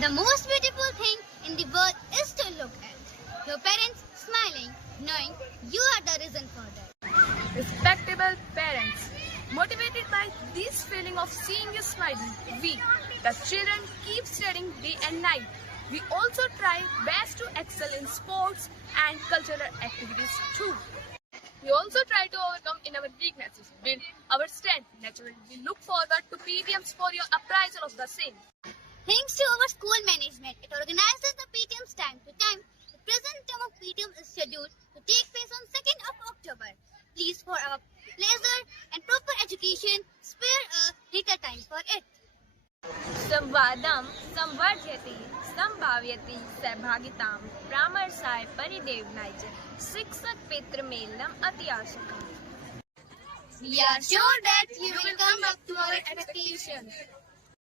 The most beautiful thing in the world is to look at your parents smiling, knowing you are the reason for that. Respectable parents, motivated by this feeling of seeing you smiling, we, the children, keep studying day and night. We also try best to excel in sports and cultural activities too. We also try to overcome in our weaknesses, build our strength. Naturally, we look forward to PTMs for your appraisal of the same. Thanks to our school management, it organizes the PTMs time to time. The present term of PTM is scheduled to take place on 2nd of October. Please, for our pleasure and proper education, spare a little time for it. संवादम संवर्धयति संभाव्यति सहभागितां परामर्शाय परिदेवनाय च शिक्षक मित्र मेलनम अति आवश्यकम्. We are sure that you will come up to our expectations.